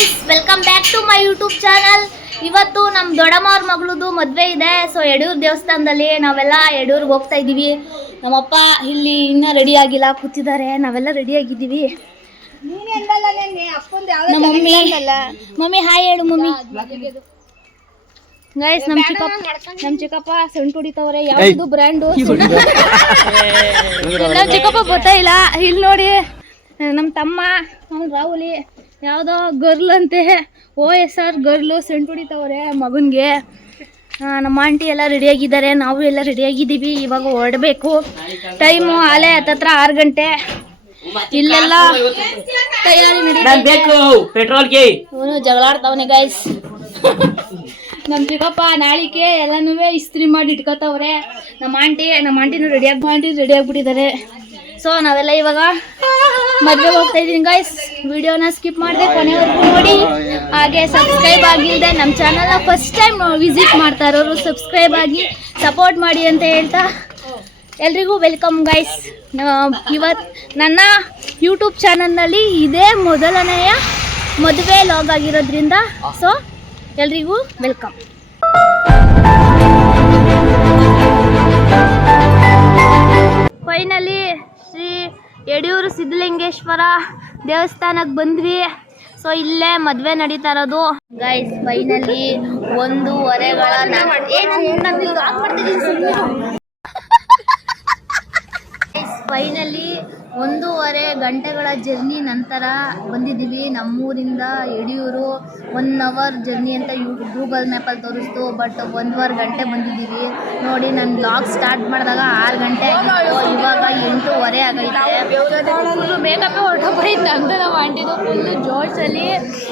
Guys, welcome back to my YouTube channel. ಇವತ್ತು ನಮ್ಮ ದೊಡ್ಡಮ್ಮವ್ರ ಮಗಳದು ಮದುವೆ ಇದೆ. ಸೊ ಯಡೂರು ದೇವಸ್ಥಾನದಲ್ಲಿ ನಾವೆಲ್ಲ ಯಡೂರಿಗೆ ಹೋಗ್ತಾ ಇದ್ದೀವಿ. ನಮ್ಮಪ್ಪ ಇಲ್ಲಿ ಇನ್ನೂ ರೆಡಿ ಆಗಿಲ್ಲ, ಕೂತಿದ್ದಾರೆ. ನಾವೆಲ್ಲ ರೆಡಿ ಆಗಿದ್ದೀವಿ. ನಮ್ಮ ಮಮ್ಮಿ ಹಾಯ್ ಹೇಳು ಮಮ್ಮಿ. ಗೈಸ್, ನಮ್ಮ ಚಿಕ್ಕಪ್ಪ ಸೆಂಟ್ ಹೊಡಿತವ್ರೆ. ಯಾವ್ದು ಬ್ರ್ಯಾಂಡು ನಮ್ಮ ಚಿಕ್ಕಪ್ಪ ಗೊತ್ತಾ ಇಲ್ಲ. ಇಲ್ಲಿ ನೋಡಿ ನಮ್ಮ ತಮ್ಮ ಅವ್ನು ರಾಹುಲಿ ಯಾವುದೋ ಗರ್ಲ್ ಅಂತೆ, OSR ಗರ್ಲು ಸೆಂಟ್ ಹೊಡಿತವ್ರೆ ಮಗನಿಗೆ. ನಮ್ಮ ಆಂಟಿ ಎಲ್ಲ ರೆಡಿಯಾಗಿದ್ದಾರೆ, ನಾವು ಎಲ್ಲ ರೆಡಿಯಾಗಿದ್ದೀವಿ. ಇವಾಗ ಹೊರಡಬೇಕು. ಟೈಮು ಆಲೆ ಹತ್ತತ್ರ 6 ಗಂಟೆ. ಇಲ್ಲೆಲ್ಲ ತಯಾರಿ ನಡೀಬೇಕು. ಇವನು ಜಗಳಾಡ್ತವನೆ ಗೈಸ್. ನಮ್ಮ ಚಿಕ್ಕಪ್ಪ ನಾಳಿಕೆ ಎಲ್ಲನೂ ಇಸ್ತ್ರಿ ಮಾಡಿ ಇಟ್ಕೋತವ್ರೆ. ನಮ್ಮ ಆಂಟಿನೂ ರೆಡಿಯಾಗ್ಬಿಟ್ಟಿದ್ದಾರೆ. ಸೊ ನಾವೆಲ್ಲ ಇವಾಗ ಮದುವೆ ಹೋಗ್ತಾ ಇದ್ದೀನಿ ಗೈಸ್. ವಿಡಿಯೋನ ಸ್ಕಿಪ್ ಮಾಡಿದೆ ಕೊನೆವರೆಗೂ ನೋಡಿ. ಹಾಗೆ ಸಬ್ಸ್ಕ್ರೈಬ್ ಆಗಿಲ್ಲದೆ ನಮ್ಮ ಚಾನಲ್ನ ಫಸ್ಟ್ ಟೈಮ್ ವಿಸಿಟ್ ಮಾಡ್ತಾ ಇರೋರು ಸಬ್ಸ್ಕ್ರೈಬ್ ಆಗಿ ಸಪೋರ್ಟ್ ಮಾಡಿ ಅಂತ ಹೇಳ್ತಾ ಎಲ್ರಿಗೂ ವೆಲ್ಕಮ್ ಗೈಸ್. ಇವತ್ತು ನನ್ನ ಯೂಟ್ಯೂಬ್ ಚಾನಲ್ನಲ್ಲಿ ಇದೇ ಮೊದಲನೆಯ ಮದುವೆ ಲಾಗ್ ಆಗಿರೋದ್ರಿಂದ ಸೊ ಎಲ್ರಿಗೂ ವೆಲ್ಕಮ್. ಫೈನಲಿ ಶ್ರೀ ಯಡಿಯೂರು ಸಿದ್ಧಲಿಂಗೇಶ್ವರ ದೇವಸ್ಥಾನಕ್ಕೆ ಬಂದ್ವಿ. ಸೊ ಇಲ್ಲೇ ಮದುವೆ ನಡೀತಾ ಇರೋದು ಗೈಸ್. ಫೈನಲಿ 1.5 ಗಂಟೆಗಳ ಜರ್ನಿ ನಂತರ ಬಂದಿದ್ದೀವಿ ನಮ್ಮೂರಿಂದ ಯಡಿಯೂರು. 1 ಅವರ್ ಜರ್ನಿ ಅಂತ ಗೂಗಲ್ ಮ್ಯಾಪಲ್ಲಿ ತೋರಿಸ್ತು, ಬಟ್ 1.5 ಗಂಟೆ ಬಂದಿದ್ದೀವಿ. ನೋಡಿ, ನಾನು ಬ್ಲಾಗ್ ಸ್ಟಾರ್ಟ್ ಮಾಡಿದಾಗ 6 ಗಂಟೆ ಆಗಿತ್ತು, ಇವಾಗ 8:30 ಆಗೈತೆ. ಫುಲ್ಲು ಮೇಕಪ್ಪೇ ಹೊರಟೋಗ್ಬಿಟ್ಟಿತ್ತು ಅಂತ ನಾವು ಆಂಟಿದು ಫುಲ್ಲು ಜೋಶಲ್ಲಿ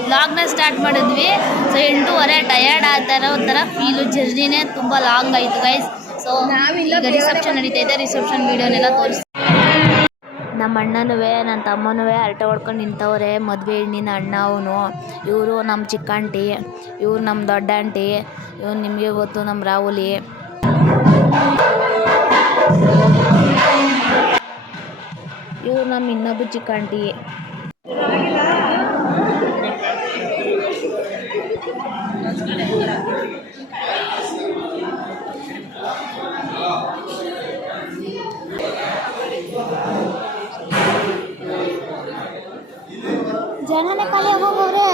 ಬ್ಲಾಗ್ನ ಸ್ಟಾರ್ಟ್ ಮಾಡಿದ್ವಿ. ಸೊ 8:30 ಟಯರ್ಡ್ ಆಗ್ತಾರೋ ಒಂಥರ ಫೀಲು. ಜರ್ನಿನೇ ತುಂಬ ಲಾಂಗ್ ಆಯಿತು ಗೈಸ್. ಸೊ ಈಗ ರಿಸೆಪ್ಷನ್ ನಡೀತಾ ಇದೆ. ರಿಸೆಪ್ಷನ್ ವೀಡಿಯೋನೆಲ್ಲ ತೋರಿಸ್ತೀವಿ. ನಮ್ಮ ಅಣ್ಣನೂ ನನ್ನ ತಮ್ಮನೂ ಹರಟೆ ಹೊಡ್ಕೊಂಡು ನಿಂತವ್ರೆ. ಮದುವೆ ಹೆಣ್ಣಿನ ಅಣ್ಣ ಅವನು. ಇವರು ನಮ್ಮ ಚಿಕ್ಕ ಆಂಟಿ, ಇವ್ರು ನಮ್ಮ ದೊಡ್ಡ ಆಂಟಿ, ಇವ್ರು ನಿಮಗೆ ಗೊತ್ತು ನಮ್ಮ ರಾಹುಲಿ. ಇವ್ರು ನಮ್ಮ ಇನ್ನೊಬ್ಬ ಚಿಕ್ಕ ಆಂಟಿ. ಜನನೇ ಖಾಲಿ ಹೋಗೋವ್ರೆ.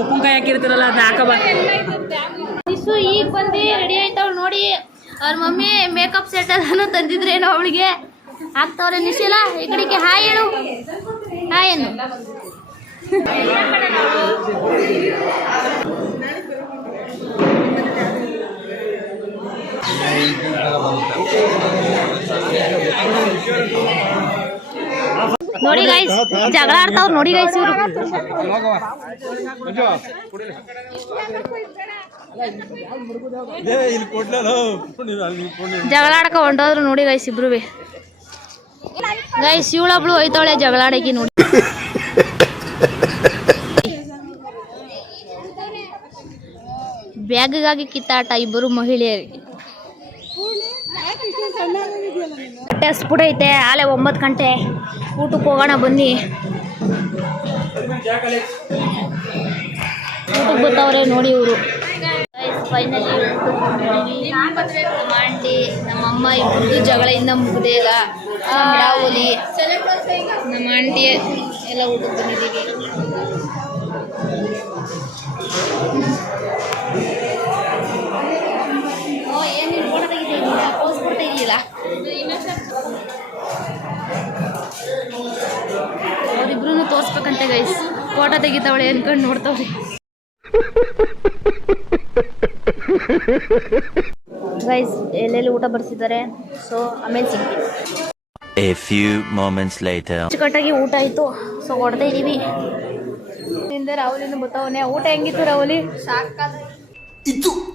ಉಪ್ಪಿನಕಾಯಿ ಹಾಕಿರ್ತೀರಲ್ಲ ಅದನ್ನ ಹಾಕಬಾರ್ದು. ಈಗ ಬಂದು ರೆಡಿ ಆಯ್ತವಳು ನೋಡಿ. ಅವ್ರ ಮಮ್ಮಿ ಮೇಕಪ್ ಸೆಟ್ ಎಲ್ಲಾನು ತಂದಿದ್ರೇನೋ ಅವಳಿಗೆ ಹಾಕ್ತವ್ರೆ. ನಿಶಿಲ ಈ ಕಡೆಗೆ ಹಾಯ್ ಹೇಳು. ಹಾಯ್ ಏನು ನೋಡಿ ಗೈಸ್, ಜಗಳ ಆಡ್ತಾವ್ರು ನೋಡಿ ಗೈಸ್. ಇವರು ಜಗಳ ಆಡಕ ಹೊಂಟೋದ್ರು ನೋಡಿ ಗೈಸ್ ಇಬ್ರು ಗೈಸ್. ಇವಳೊಬ್ಳು ಹೋಯ್ತಾವಳೆ ಜಗಳಾಡಕಿ ನೋಡಿ. ಬ್ಯಾಗಿಗಾಗಿ ಕಿತ್ತಾಟ ಇಬ್ಬರು ಮಹಿಳೆಯರಿಗೆ. ಹೊಟ್ಟೆ ಹಸ್ಬಿಟ್ಟೈತೆ. ಆಲೆ 9 ಗಂಟೆ. ಊಟಕ್ಕೆ ಹೋಗೋಣ ಬನ್ನಿ. ಊಟಕ್ಕೆ ಬರ್ತಾವ್ರೆ ನೋಡಿ ಇವರು. ಫೈನಲಿ ನಮ್ಮ ಆಂಟಿ ನಮ್ಮಮ್ಮ ಇಬ್ಬರದು ಜಗಳ ಇಂದ ಮುಗ್ದೇ ಇಲ್ಲ. ರಾಹುಲಿ ನಮ್ಮ ಆಂಟಿ ಎಲ್ಲ ಊಟಕ್ಕೆ ಬಂದಿದ್ದೀವಿ. ಏನೇನು ಫೋಟೋ ತೆಗಿತಿದ್ದೀಲ್ಲ, ಪೋಸ್ ಕೊಡ್ತಾ ಇದೆಯಲ್ಲ. ಅವರಿಬ್ರು ತೋರಿಸ್ಬೇಕಂತೆ ಗೈಸ್. ಫೋಟೋ ತೆಗಿತಾವಳೆ ಅನ್ಕೊಂಡು ನೋಡ್ತಾವ್ರಿ ಗೈಸ್. ಎಲ್ಲೆಲ್ಲಿ ಊಟ ಬಡಿಸಿದ್ದಾರೆ. ಸೊ ಆಮೇಲೆ ಸಿಗ್ತೀವಿ. A few moments later. ಅಚ್ಚುಕಟ್ಟಾಗಿ ಊಟ ಆಯಿತು. ಸೊ ಹೊಡ್ತಾ ಇದ್ದೀವಿ. ಹಿಂದೆ ರಾಹುಲಿನ ಬತ್ತವನೆ. ಊಟ ಹೆಂಗಿತ್ತು ರಾಹುಲಿ?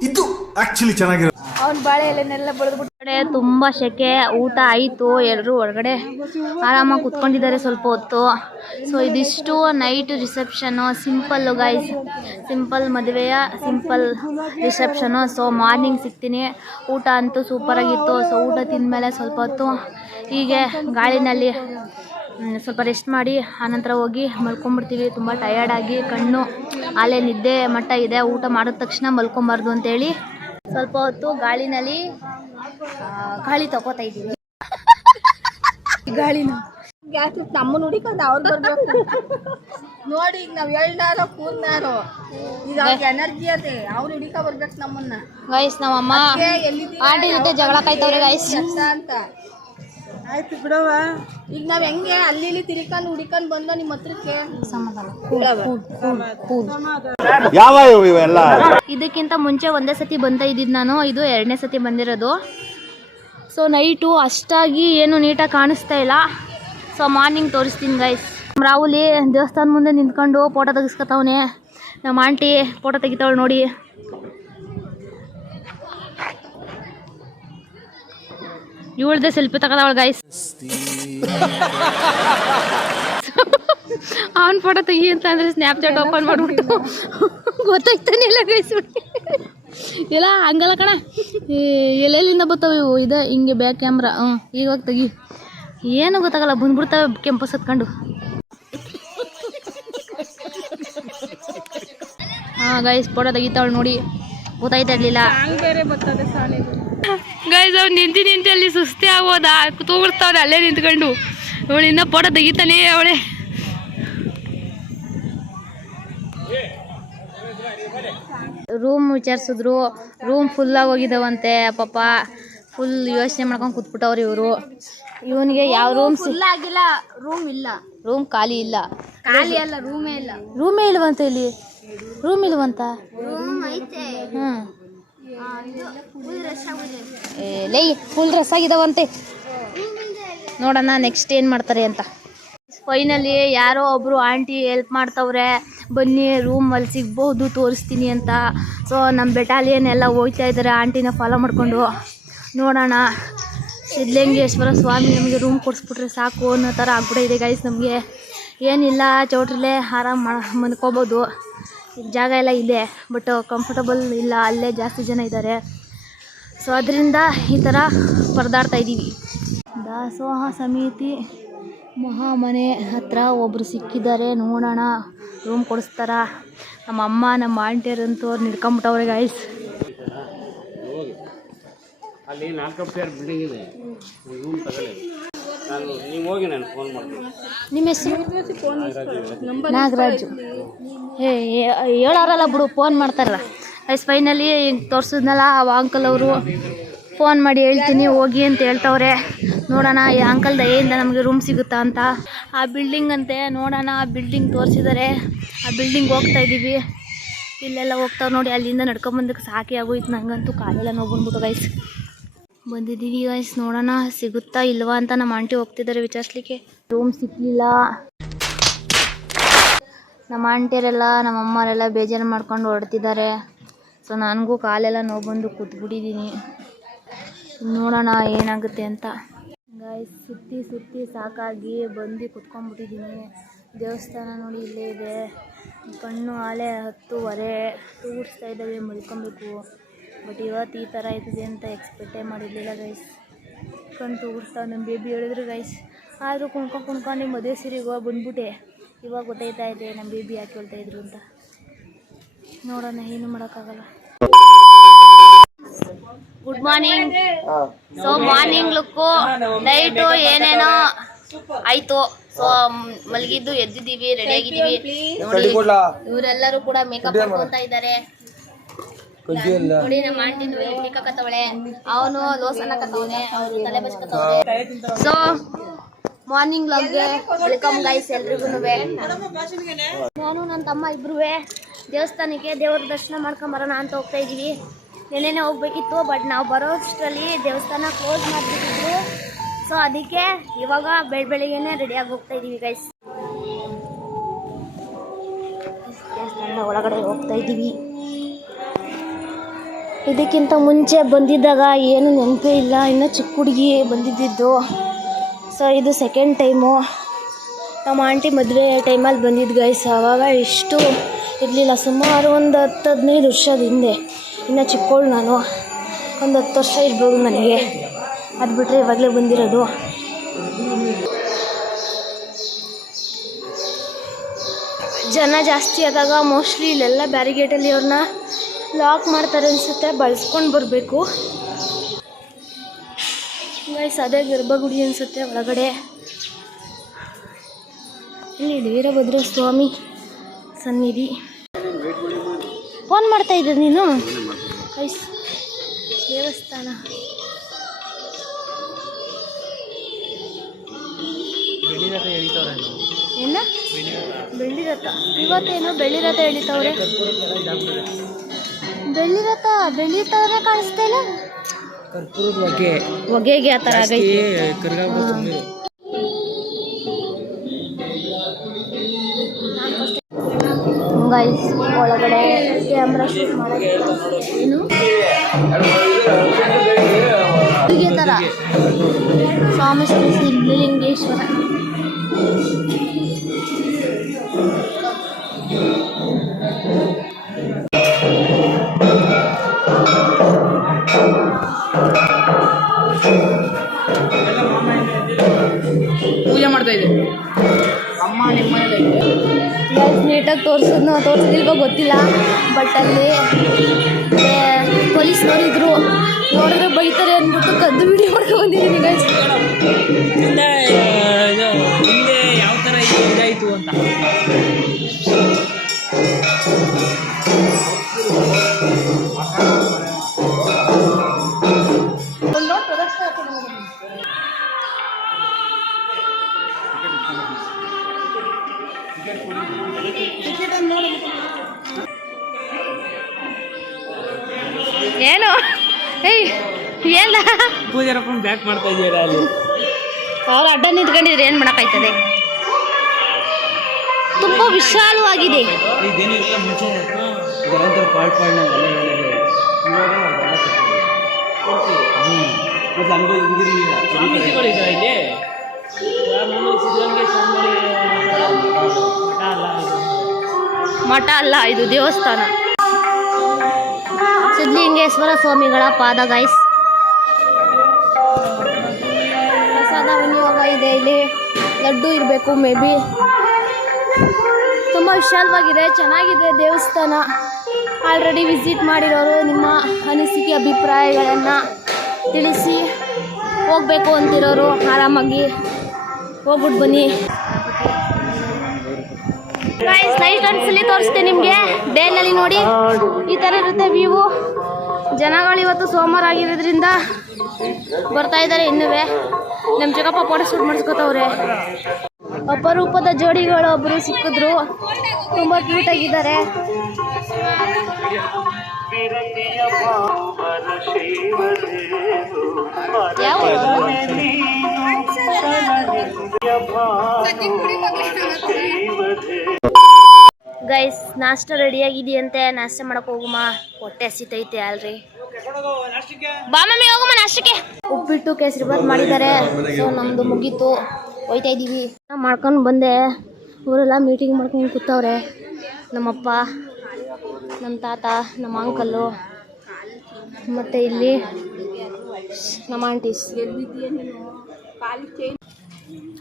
ಇದು ಆಕ್ಚುಲಿ ಚೆನ್ನಾಗಿರೋ ಅವ್ನ ಬಾಳೆ ಎಲೆನೆಲ್ಲ ಬೆಳೆದ್ಬಿಟ್ಟೆ. ತುಂಬ ಸೆಕೆ, ಊಟ ಆಯಿತು, ಎಲ್ಲರೂ ಹೊರಗಡೆ ಆರಾಮಾಗಿ ಕುತ್ಕೊಂಡಿದ್ದಾರೆ ಸ್ವಲ್ಪ ಹೊತ್ತು. ಸೊ ಇದಿಷ್ಟು night reception, simple guys, simple ಮದುವೆಯ ಸಿಂಪಲ್ ರಿಸೆಪ್ಷನು. ಸೊ ಮಾರ್ನಿಂಗ್ ಸಿಗ್ತೀನಿ. ಊಟ ಅಂತೂ ಸೂಪರಾಗಿತ್ತು. ಸೊ ಊಟ ತಿಂದಮೇಲೆ ಸ್ವಲ್ಪ ಹೊತ್ತು ಹೀಗೆ ಗಾಳಿನಲ್ಲಿ ಸ್ವಲ್ಪ ರೆಸ್ಟ್ ಮಾಡಿ ಆನಂತರ ಹೋಗಿ ಮಲ್ಕೊಂಡ್ಬಿಡ್ತೀವಿ. ತುಂಬ ಟಯರ್ಡಾಗಿ, ಕಣ್ಣು ಆಲೆ ನಿದ್ದೆ ಮಟ್ಟ ಇದೆ. ಊಟ ಮಾಡಿದ ತಕ್ಷಣ ಮಲ್ಕೊಬಾರ್ದು ಅಂತೇಳಿ ಸ್ವಲ್ಪ ಹೊತ್ತು ಗಾಳಿನಲ್ಲಿ ಗಾಳಿ ತಗೋತಾ ಇದ್ದೀವಿ. ಗಾಳಿನ ನಮ್ಮನ್ನ ಹುಡಿಕೊಂಡು ಅವ್ರು ಬರ್ಬೇಕು ನೋಡಿ. ಈಗ ನಾವ್ ಹೇಳ್ದಾರೋ ಕೂರ್ನಾರೋ ಈಗ ಅವ್ರಿಗೆ ಎನರ್ಜಿ ಅದೇ, ಅವ್ರು ಹಿಡಿಕ ಬರ್ಬೇಕು ನಮ್ಮನ್ನ. ಗೈಸ್ ನಮ್ಮಮ್ಮ ಆಂಟಿ ಜೊತೆ ಜಗಳ ಕಾಯ್ತವ್ರೆ ಗೈಸ್ ಅಂತ. ಆಯ್ತು ಬಿಡವ, ಈಗ ನಾವ್ ಹೆಂಗೆ ಅಲ್ಲಿ ಇಲ್ಲಿ ತಿರ್ಕೊಂಡು ಹುಡಿಕೊಂಡು ಬಂದೋ ನಿಮ್ಮ ಹತ್ರಕ್ಕೆ. ಇದಕ್ಕಿಂತ ಮುಂಚೆ ಒಂದೇ ಸತಿ ಬಂತ ಇದ್ದಿದ್ದು ನಾನು, ಇದು 2ನೇ ಸತಿ ಬಂದಿರೋದು. ಸೊ ನೈಟು ಅಷ್ಟಾಗಿ ಏನು ನೀಟಾಗಿ ಕಾಣಿಸ್ತಾ ಇಲ್ಲ. ಸೊ ಮಾರ್ನಿಂಗ್ ತೋರಿಸ್ತೀನಿ ಗೈಸ್. ರಾಹುಲಿ ದೇವಸ್ಥಾನ ಮುಂದೆ ನಿಂತ್ಕೊಂಡು ಫೋಟೋ ತೆಗಿಸ್ಕೊತಾವನೆ. ನಮ್ಮ ಆಂಟಿ ಫೋಟೋ ತೆಗಿತಾವಳು ನೋಡಿ. ಇವಳ್ದೆ ಸೆಲ್ಫಿ ತಗೋದವಳು ಗೈಸ್. ಅವನ್ ಫೋಟೋ ತೆಗಿ ಅಂತ ಅಂದ್ರೆ ಸ್ನ್ಯಾಪ್ಚಾಟ್ ಓಪನ್ ಮಾಡ್ಬಿಟ್ಟು ಗೊತ್ತಾಗ್ತಾನೆ ಇಲ್ಲ ಗೈಸ್. ಇಲ್ಲ ಹಂಗಲ್ಲ ಕಣ, ಎಲ್ಲೆಲ್ಲಿಂದ ಬರ್ತಾವೆ ಇವು. ಇದೆ ಹಿಂಗೆ ಬ್ಯಾಕ್ ಕ್ಯಾಮ್ರಾ. ಈಗ ಹೋಗಿ ತೆಗಿ, ಏನು ಗೊತ್ತಾಗಲ್ಲ, ಬಂದ್ಬಿಡ್ತಾವೆ ಕೆಂಪಸ್ ಹತ್ಕೊಂಡು. ಗೈಸ್ ಫೋಟೋ ತೆಗಿತಾವಳು ನೋಡಿ, ಗೊತ್ತಾಯ್ತಾ ಇರ್ಲಿಲ್ಲ ಗೈಸ್. ಅವ್ನು ನಿಂತು ಅಲ್ಲಿ ಸುಸ್ತಿ ಆಗೋದಾ, ತೂಬಿಡ್ತಾವ್ರೆ ಅಲ್ಲೇ ನಿಂತ್ಕೊಂಡು. ಅವಳಿಂದ ಫೋಟೋ ತೆಗಿತಾನೆ ಅವಳೆ. ರೂಮ್ ವಿಚಾರಿಸಿದ್ರು, ರೂಮ್ ಫುಲ್ಲಾಗಿ ಹೋಗಿದ್ದಾವಂತೆ ಪಾಪ. ಫುಲ್ ಯೋಚನೆ ಮಾಡ್ಕೊಂಡು ಕೂತ್ಬಿಟ್ಟವ್ರು ಇವರು. ಇವನಿಗೆ ಯಾವ ರೂಮ್ ಫುಲ್ ಆಗಿಲ್ಲ, ರೂಮ್ ಇಲ್ಲ, ರೂಮ್ ಖಾಲಿ ಇಲ್ಲ. ಖಾಲಿ ಅಲ್ಲ, ರೂಮೇ ಇಲ್ಲ. ರೂಮೇ ಇಲ್ವಂತ ಇಲ್ಲಿ, ರೂಮ್ ಇಲ್ವಂತ. ಲೈ ಫುಲ್ ರಸ್ ಆಗಿದಾವಂತೆ. ನೋಡೋಣ ನೆಕ್ಸ್ಟ್ ಏನು ಮಾಡ್ತಾರೆ ಅಂತ. ಫೈನಲಿ ಯಾರೋ ಒಬ್ಬರು ಆಂಟಿ ಹೆಲ್ಪ್ ಮಾಡ್ತವ್ರೆ, ಬನ್ನಿ ರೂಮ್ ಅಲ್ಲಿ ಸಿಗ್ಬಹುದು ತೋರಿಸ್ತೀನಿ ಅಂತ. ಸೊ ನಮ್ಮ ಬೆಟಾಲಿಯನ್ ಎಲ್ಲ ಹೋಗ್ತಾ ಇದ್ದಾರೆ ಆಂಟಿನ ಫಾಲೋ ಮಾಡಿಕೊಂಡು. ನೋಡೋಣ, ಸಿದ್ಧಲಿಂಗೇಶ್ವರ ಸ್ವಾಮಿ ನಮಗೆ ರೂಮ್ ಕೊಡಿಸ್ಬಿಟ್ರೆ ಸಾಕು ಅನ್ನೋ ಥರ ಆಗ್ಬಿಟ್ಟಿದೆ ಗೈಸ್. ನಮಗೆ ಏನಿಲ್ಲ, ಚೌಟ್ರಲ್ಲೇ ಆರಾಮ್ ಮನ್ಕೋಬೋದು. ಈಗ ಜಾಗ ಎಲ್ಲ ಇದೆ, ಬಟ್ ಕಂಫರ್ಟಬಲ್ ಇಲ್ಲ, ಅಲ್ಲೇ ಜಾಸ್ತಿ ಜನ ಇದ್ದಾರೆ. ಸೊ ಅದರಿಂದ ಈ ಥರ ಪರದಾಡ್ತಾ ಇದ್ದೀವಿ. ದಾಸೋಹ ಸಮಿತಿ ಮಹಾಮನೆ ಹತ್ರ ಒಬ್ಬರು ಸಿಕ್ಕಿದ್ದಾರೆ. ನೋಡೋಣ ರೂಮ್ ಕೊಡಿಸ್ತಾರ. ನಮ್ಮ ಅಮ್ಮ ನಮ್ಮ ಆಂಟಿಯರಂತೂ ಅವ್ರು ನಿಡ್ಕೊಂಬಿಟ್ಟವ್ರೆ ಗೈಸ್. ಅಲ್ಲಿ 4 ಫ್ಲೋರ್ ಬಿಲ್ಡಿಂಗ್ ಇದೆ, ರೂಮ್ ತಗೊಳ್ಳಿ. ನೀವು ಹೋಗಿ ನಾನು ಫೋನ್ ಮಾಡ್ತೀನಿ. ನಿಮ್ಮ ಹೆಸರು? ನಾಗರಾಜು. ಹೇಳೋರಲ್ಲ ಬಿಡು, ಫೋನ್ ಮಾಡ್ತಾರಲ್ಲ ಗೈಸ್. ಫೈನಲಿ ತೋರಿಸಿದ್ನಲ್ಲ ಆ ಅಂಕಲ್ ಅವರು ಫೋನ್ ಮಾಡಿ ಹೇಳ್ತೀನಿ ಹೋಗಿ ಅಂತ ಹೇಳ್ತವ್ರೆ. ನೋಡೋಣ ಈ ಅಂಕಲ್ ದಯೆಯಿಂದ ನಮಗೆ ರೂಮ್ ಸಿಗುತ್ತಾ ಅಂತ. ಆ ಬಿಲ್ಡಿಂಗ್ ಅಂತೆ, ನೋಡೋಣ. ಆ ಬಿಲ್ಡಿಂಗ್ ತೋರಿಸಿದ್ದಾರೆ, ಆ ಬಿಲ್ಡಿಂಗ್ ಹೋಗ್ತಾ ಇದ್ದೀವಿ. ಇಲ್ಲೆಲ್ಲ ಹೋಗ್ತಾವೆ ನೋಡಿ. ಅಲ್ಲಿಂದ ನಡ್ಕೊಂಬಂದಕ್ಕೆ ಸಾಕಿ ಆಗೋಯ್ತು ನನಗಂತೂ, ಕಾಲೆಲ್ಲ ನೋವು ಬಂದ್ಬಿಟ್ಟು ಗೈಸ್. ಬಂದಿದ್ದೀವಿ ಗೈಸ್, ನೋಡೋಣ ಸಿಗುತ್ತಾ ಇಲ್ವಾ ಅಂತ. ನಮ್ಮ ಆಂಟಿ ಹೋಗ್ತಿದ್ದಾರೆ ವಿಚಾರಿಸ್ಲಿಕ್ಕೆ. ರೂಮ್ ಸಿಕ್ಕಲಿಲ್ಲ. ನಮ್ಮ ಆಂಟಿಯರೆಲ್ಲ ನಮ್ಮ ಅಮ್ಮರೆಲ್ಲ ಬೇಜಾರು ಮಾಡ್ಕೊಂಡು ಹೊರಡ್ತಿದ್ದಾರೆ. ಸೊ ನನಗೂ ಕಾಲೆಲ್ಲ ನೋವು ಬಂದು ಕೂತ್ಬಿಟ್ಟಿದ್ದೀನಿ. ನೋಡೋಣ ಏನಾಗುತ್ತೆ ಅಂತ ಗೈಸ್. ಸುತ್ತಿ ಸಾಕಾಗಿ ಬಂದು ಕುತ್ಕೊಂಡ್ಬಿಟ್ಟಿದ್ದೀನಿ. ದೇವಸ್ಥಾನ ನೋಡಿ ಇಲ್ಲೇ ಇದೆ. ಕಣ್ಣು ಆಲೆ 10:30 ತೂಗಿಸ್ತಾ ಇದ್ದಾವೆ, ಮಲ್ಕೊಬೇಕು. ಬಟ್ ಇವತ್ತು ಈ ಥರ ಇರ್ತದೆ ಅಂತ ಎಕ್ಸ್ಪೆಕ್ಟೇ ಮಾಡಿರಲಿಲ್ಲ ಗೈಸ್. ಕಣ್ಣು ತೂಗಿಸ್ತಾವೆ. ನಮ್ಮ ಬೇಬಿ ಹೇಳಿದ್ರು ಗೈಸ್. ಆದರೂ ಕುಣ್ಕೊಂಡು ಮದುವೆ ಸೀರೆಗೆ ಬಂದ್ಬಿಟ್ಟೆ. ಇವಾಗ ಗೊತ್ತಾಯ್ತಾ ಇದೆ ನಮ್ಮ ಬೇಬಿ ಯಾಕೆ ಹೇಳ್ತಾ ಇದ್ರು ಅಂತ. ನೋಡೋಣ, ಏನು ಮಾಡೋಕ್ಕಾಗಲ್ಲ. Good morning. So morning look, night ಏನೇನೋ ಆಯಿತು. ಸೊ ಮಲಗಿದ್ದು ಎದ್ದಿದ್ದೀವಿ, ರೆಡಿಯಾಗಿದ್ದೀವಿ ನೋಡಿ. ಇವರೆಲ್ಲರೂ ಕೂಡ ಮೇಕಪ್ ಮಾಡ್ಕೊತಾ ಇದ್ದಾರೆ ನೋಡಿ. ನಮ್ಮ ಆಂಟಿ ಮೇಕತ್ತವಳೆ, ಅವನು ಲೋಸನ್ನ ಕತ್ತವನೆ, ಅವರು ತಲೆ ಬಚ್ಕತ್ತವನೆ. ಸೊ ಮಾರ್ನಿಂಗ್ ಲಾಗ್ಗೆ ವೆಲ್ಕಮ್ ಗೈಸ್ ಎಲ್ರಿಗೂ. ನಾನು ನನ್ನ ತಮ್ಮ ಇಬ್ರು ದೇವಸ್ಥಾನಕ್ಕೆ ದೇವ್ರ ದರ್ಶನ ಮಾಡ್ಕೊಂಬರೋಣ ಅಂತ ಹೋಗ್ತಾ ಇದ್ದೀವಿ. ನೆನ್ನೆನೇ ಹೋಗ್ಬೇಕಿತ್ತು, ಬಟ್ ನಾವು ಬರೋ ಅಷ್ಟರಲ್ಲಿ ದೇವಸ್ಥಾನ ಕ್ಲೋಸ್ ಮಾಡಿಬಿಟ್ಟಿದ್ರು. ಸೊ ಅದಕ್ಕೆ ಇವಾಗ ಬೆಳಗ್ಗೆನೇ ರೆಡಿಯಾಗಿ ಹೋಗ್ತಾ ಇದ್ದೀವಿ ಗೈಸ್. ದೇವಸ್ಥಾನದ ಒಳಗಡೆ ಹೋಗ್ತಾ ಇದ್ದೀವಿ. ಇದಕ್ಕಿಂತ ಮುಂಚೆ ಬಂದಿದ್ದಾಗ ಏನು ನೆನಪೇ ಇಲ್ಲ, ಇನ್ನೂ ಚಿಕ್ಕ ಹುಡುಗಿ ಬಂದಿದ್ದು. ಸೊ ಇದು ಸೆಕೆಂಡ್ ಟೈಮು. ನಮ್ಮ ಆಂಟಿ ಮದುವೆ ಟೈಮಲ್ಲಿ ಬಂದಿದ್ದು ಗೈಸ್. ಆವಾಗ ಇಷ್ಟು ಇರಲಿಲ್ಲ, ಸುಮಾರು ಒಂದು 10-15 ವರ್ಷದ ಹಿಂದೆ. ಇನ್ನು ಚಿಕ್ಕವಳು ನಾನು, ಒಂದು 10 ವರ್ಷ ಇರ್ಬೋದು ನನಗೆ. ಅದು ಬಿಟ್ಟರೆ ಇವಾಗಲೇ ಬಂದಿರೋದು. ಜನ ಜಾಸ್ತಿ ಆದಾಗ ಮೋಸ್ಟ್ಲಿ ಇಲ್ಲೆಲ್ಲ ಬ್ಯಾರಿಗೇಟಲ್ಲಿ ಅವ್ರನ್ನ ಲಾಕ್ ಮಾಡ್ತಾರೆ ಅನಿಸುತ್ತೆ, ಬಳಸ್ಕೊಂಡು ಬರಬೇಕು ಗೈಸ್. ಅದೇ ಗರ್ಭಗುಡಿ ಅನಿಸುತ್ತೆ ಒಳಗಡೆ. ಇಲ್ಲಿ ವೀರಭದ್ರ ಸ್ವಾಮಿ ಸನ್ನಿಧಿ. ಫೋನ್ ಮಾಡ್ತಾ ಇದ್ದ ನೀನು ಗೈಸ್. ದೇವಸ್ಥಾನ ಏನ ಬೆಳ್ಳಿ ರಥ, ಇವತ್ತೇನು ಬೆಳ್ಳಿ ರಥ ಎಳಿತವ್ರೆ. ಬೆಳ್ಳಿ ರಥ ಕಾಣಿಸ್ತಾ ಇಲ್ಲ. ಹೊಗೆಗೆ ಆ ಥರ ಆಗೈತಿ. ಗೈಸ್ ಒಳಗಡೆ ಕ್ಯಾಮ್ರಾ ಶೂಟ್ ಮಾಡೋದು ಏನು ಹೀಗೆ ಥರ ಸ್ವಾಮಿ ಶ್ರೀ ಸಿದ್ಧಲಿಂಗೇಶ್ವರ. ಪೂಜೆ ಮಾಡ್ತಾ ಇದ್ದೀವಿ ಅಮ್ಮ ನಿಮ್ಮ ಮನೇಲಿ. ನೀಟಾಗಿ ತೋರಿಸಿಲ್ವೋ ಗೊತ್ತಿಲ್ಲ, ಬಟ್ ಅಲ್ಲಿ ಪೊಲೀಸ್ ನೋಡಿದ್ರು, ನೋಡಿದ್ರೆ ಬೈತಾರೆ ಅಂದ್ಬಿಟ್ಟು ಕದ್ದು ವಿಡಿಯೋ ಮಾಡ್ಕೊಂಡು ಬಂದಿದ್ದೀನಿ ಗೈಸ್. ಹಿಂದೆ ಯಾವ ಥರ ಇದಾಯಿತು ಅಂತ ಏನು ಏನ ಪೂಜಾರಪ್ಪನ ಬ್ಯಾಕ್ ಮಾಡ್ತಾ ಇದೀರ ಅಲ್ಲಿ. ಅವ್ರು ಅಡ್ಡ ನಿಂತ್ಕೊಂಡಿದ್ರೆ ಏನು ಮಾಡೋಕ್ಕಾಯ್ತದೆ. ತುಂಬ ವಿಶಾಲವಾಗಿದೆ. ಮಠ ಅಲ್ಲ, ಇದು ದೇವಸ್ಥಾನ. ಸಿದ್ಧಲಿಂಗೇಶ್ವರ ಸ್ವಾಮಿಗಳ ಪಾದ ಗೈಸ್. ಪ್ರಸಾದ ವಿನಿಯೋಗ ಇದೆ ಇಲ್ಲಿ. ಲಡ್ಡು ಇರಬೇಕು ಮೇ ಬಿ. ತುಂಬ ವಿಶಾಲವಾಗಿದೆ, ಚೆನ್ನಾಗಿದೆ ದೇವಸ್ಥಾನ. ಆಲ್ರೆಡಿ ವಿಸಿಟ್ ಮಾಡಿರೋರು ನಿಮ್ಮ ಅನಿಸಿಕೆ ಅಭಿಪ್ರಾಯಗಳನ್ನು ತಿಳಿಸಿ. ಹೋಗಬೇಕು ಅಂತಿರೋರು ಆರಾಮಾಗಿ ಹೋಗ್ಬಿಟ್ಟು ಬನ್ನಿ ಗೈಸ್. ನೈಟ್ ಒಂದು ಫುಲ್ಲಿ ತೋರಿಸ್ತೀನಿ ನಿಮಗೆ. ಡೇನಲ್ಲಿ ನೋಡಿ ಈ ಥರ ಇರುತ್ತೆ ವ್ಯೂ. ಜನಗಳು ಇವತ್ತು ಸೋಮವಾರ ಆಗಿರೋದ್ರಿಂದ ಬರ್ತಾ ಇದ್ದಾರೆ. ಇನ್ನೂ ನಮ್ಮ ಚಿಕ್ಕಪ್ಪ ಫೋಟೋ ಶೂಟ್ ಮಾಡಿಸ್ಕೊತವ್ರೆ. ಅಪರೂಪದ ಜೋಡಿಗಳು ಒಬ್ಬರು ಸಿಕ್ಕಿದ್ರು, ತುಂಬ ಕ್ಯೂಟಾಗಿದ್ದಾರೆ. ಯಾವ ಗೈಸ್ ನಾಷ್ಟ ರೆಡಿಯಾಗಿದೆಯಂತೆ. ನಾಷ್ಟ ಮಾಡಕ್ಕೆ ಹೋಗುಮ, ಹೊಟ್ಟೆ ಹಸಿತೈತೆ ಅಲ್ರಿ. ಬಾ ಮಮ್ಮಿ ಹೋಗುಮ ನಾಷ್ಟಕ್ಕೆ. ಉಪ್ಪಿಟ್ಟು ಕೇಸರಿಬಾತ್ ಮಾಡಿದ್ದಾರೆ. ಸೊ ನಮ್ಮದು ಮುಗೀತು, ಹೋಯ್ತಾ ಇದ್ದೀವಿ. ಮಾಡ್ಕೊಂಡು ಬಂದೆ. ಅವರೆಲ್ಲ ಮೀಟಿಂಗ್ ಮಾಡ್ಕೊಂಡು ಕೂತವ್ರೆ. ನಮ್ಮಪ್ಪ, ನಮ್ಮ ತಾತ, ನಮ್ಮ ಅಂಕಲ್ಲು, ಮತ್ತು ಇಲ್ಲಿ ನಮ್ಮ ಆಂಟೀಸ್.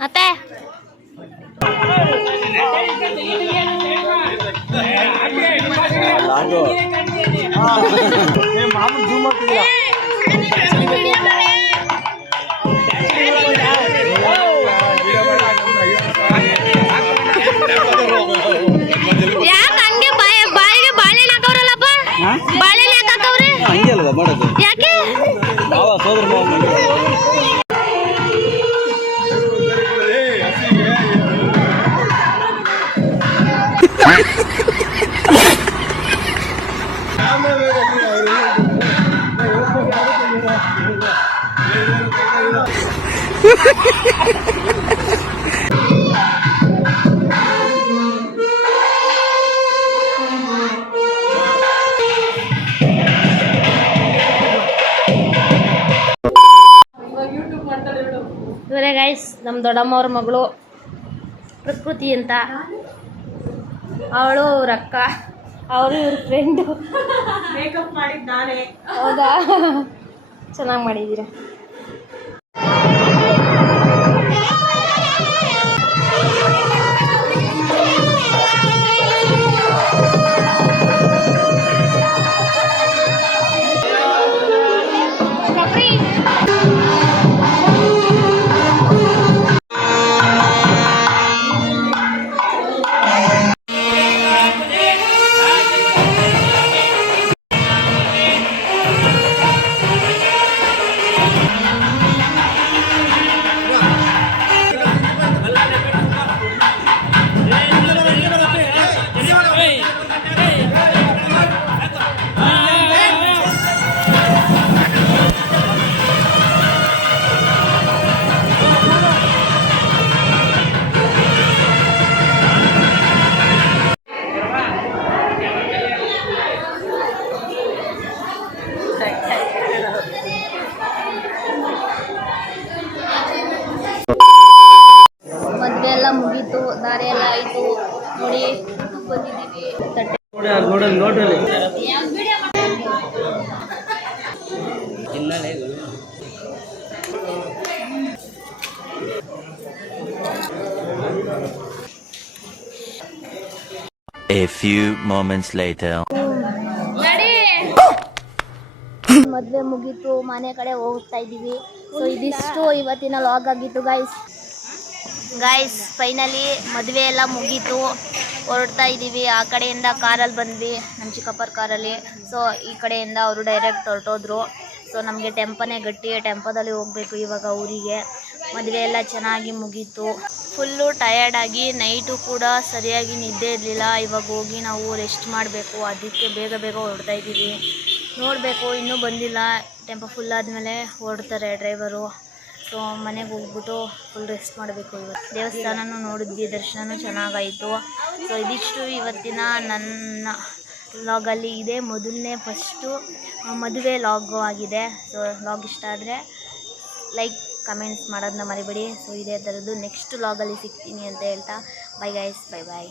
ಅತ್ತೆ ಯಾಕೆ ಹಂಗೆ ಬಾಯಿಗೆ ಬಾಳೆಹಣ್ಣು ಹಾಕವ್ರಲ್ಲಪ್ಪ? ಬಾಳೆಹಣ್ಣು ಯಾಕೆ ಹಾಕವ್ರೆ? ಯಾಕೆ? ದೊಡ್ಡಮ್ಮವ್ರ ಮಗಳು ಪ್ರಕೃತಿ ಅಂತ, ಅವಳು ಅವ್ರ ಅಕ್ಕ, ಅವರು ಇವ್ರ ಫ್ರೆಂಡು. ಮೇಕಪ್ ಮಾಡಿದ್ದು ನಾನೇ. ಹೌದಾ, ಚೆನ್ನಾಗಿ ಮಾಡಿದ್ದೀರಾ. ಮದುವೆ ಎಲ್ಲ ಮುಗೀತು, ದಾರಿ ಎಲ್ಲ ಆಯಿತು ನೋಡಿ. ಬಂದಿದ್ದೀವಿ ತಟ್ಟೆ A few moments later. ಮದುವೆ ಮುಗೀತು, ಮನೆ ಕಡೆ ಹೋಗ್ತಾ ಇದ್ದೀವಿ. ಸೊ ಇದಿಷ್ಟು ಇವತ್ತಿನ ಲಾಗ್ ಆಗಿತ್ತು ಗೈಸ್. ಫೈನಲಿ ಮದುವೆ ಎಲ್ಲ ಮುಗೀತು, ಹೊರಡ್ತಾ ಇದ್ದೀವಿ. ಆ ಕಡೆಯಿಂದ ಕಾರಲ್ಲಿ ಬಂದ್ವಿ, ನಮ್ಮ ಚಿಕ್ಕಪ್ಪರ ಕಾರಲ್ಲಿ. ಸೊ ಈ ಕಡೆಯಿಂದ ಅವರು ಡೈರೆಕ್ಟ್ ಹೊರಟೋದ್ರು. ಸೊ ನಮಗೆ ಟೆಂಪೋನೇ ಗಟ್ಟಿ, ಟೆಂಪೋದಲ್ಲಿ ಹೋಗಬೇಕು ಇವಾಗ ಊರಿಗೆ. ಮದುವೆ ಎಲ್ಲ ಚೆನ್ನಾಗಿ ಮುಗೀತು. ಫುಲ್ಲು ಟಯರ್ಡಾಗಿ, ನೈಟು ಕೂಡ ಸರಿಯಾಗಿ ನಿದ್ದೆ ಇರಲಿಲ್ಲ. ಇವಾಗ ಹೋಗಿ ನಾವು ರೆಸ್ಟ್ ಮಾಡಬೇಕು, ಅದಕ್ಕೆ ಬೇಗ ಬೇಗ ಹೊರಡ್ತಾ ಇದ್ದೀವಿ. ನೋಡಬೇಕು, ಇನ್ನೂ ಬಂದಿಲ್ಲ. ಟೆಂಪೋ ಫುಲ್ ಆದಮೇಲೆ ಹೊರಡ್ತಾರೆ ಡ್ರೈವರು. ಸೊ ಮನೆಗೆ ಹೋಗ್ಬಿಟ್ಟು ಫುಲ್ ರೆಸ್ಟ್ ಮಾಡಬೇಕು. ಇವತ್ತು ದೇವಸ್ಥಾನನೂ ನೋಡಿದ್ವಿ, ದರ್ಶನವೂ ಚೆನ್ನಾಗಾಯಿತು. ಸೊ ಇದಿಷ್ಟು ಇವತ್ತಿನ ನನ್ನ ಲಾಗಲ್ಲಿ ಇದೆ. ಮೊದಲನೇ ಫಸ್ಟು ಮದುವೆ ಲಾಗು ಆಗಿದೆ. ಸೊ ಲಾಗ್ ಇಷ್ಟ ಆದರೆ ಲೈಕ್ ಕಮೆಂಟ್ಸ್ ಮಾಡೋದನ್ನ ಮರಿಬೇಡಿ. ಸೊ ಇದೇ ಥರದ್ದು ನೆಕ್ಸ್ಟ್ ಲಾಗಲ್ಲಿ ಸಿಗ್ತೀನಿ ಅಂತ ಹೇಳ್ತಾ, ಬೈ ಗೈಸ್, ಬೈ ಬಾಯ್.